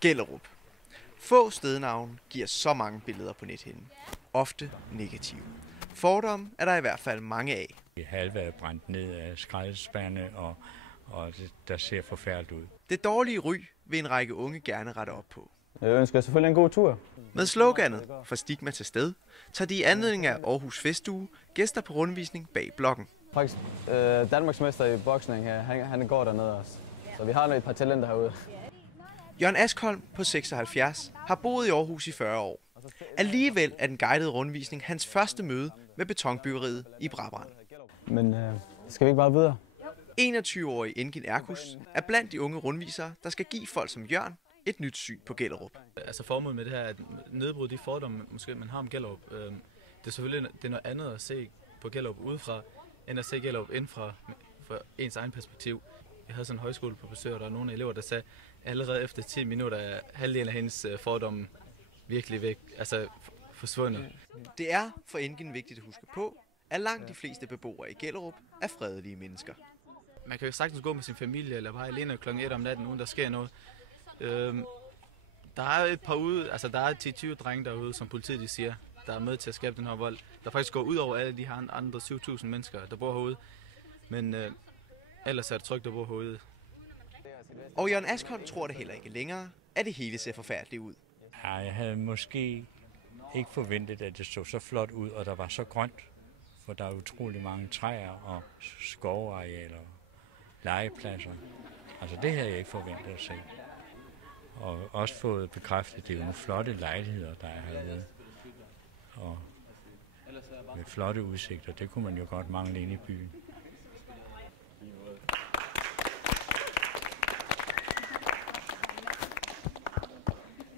Gellerup. Få stednavne giver så mange billeder på nethinden. Ofte negative. Fordomme er der i hvert fald mange af. Halve er brændt ned af skraldespande, og der ser forfærdeligt ud. Det dårlige ry vil en række unge gerne rette op på. Jeg ønsker selvfølgelig en god tur. Med sloganet "For stigma til sted" tager de i anledning af Aarhus Festuge gæster på rundvisning bag blokken. Faktisk Danmarksmester i boksning her, han går dernede også. Så vi har et par talenter herude. Jørgen Askholm på 76 har boet i Aarhus i 40 år. Alligevel er den guidede rundvisning hans første møde med betonbyggeriet i Brabrand. Men skal vi ikke bare videre? 21-årige Engin Erkus er blandt de unge rundvisere, der skal give folk som Jørgen et nyt syn på Gellerup. Altså formålet med det her er at nedbryde de fordomme, måske man har om Gellerup. Det er selvfølgelig noget andet at se på Gellerup udefra, end at se Gellerup indfra fra ens egen perspektiv. Jeg havde sådan en højskole på besøg, og der var nogle elever, der sagde, at allerede efter 10 minutter er halvdelen af hendes fordomme virkelig væk, altså forsvundet. Det er for Engin vigtigt at huske på, at langt de fleste beboere i Gellerup er fredelige mennesker. Man kan jo sagtens gå med sin familie, eller bare alene kl. 1 om natten, uden der sker noget. Der er et par ude, altså der er 10-20 drenge derude, som politiet de siger, der er med til at skabe den her vold. Der faktisk går ud over alle de her andre 7.000 mennesker, der bor herude. Men ellers er det trygt at bo herude. Og Jørgen Askholm tror det heller ikke længere, at det hele ser forfærdeligt ud. Ja, jeg havde måske ikke forventet, at det så så flot ud, og der var så grønt. For der er utrolig mange træer og skovarealer og legepladser. Altså det havde jeg ikke forventet at se. Og også fået bekræftet, at det er nogle flotte lejligheder, der er herude. Og med flotte udsigter, det kunne man jo godt mangle inde i byen.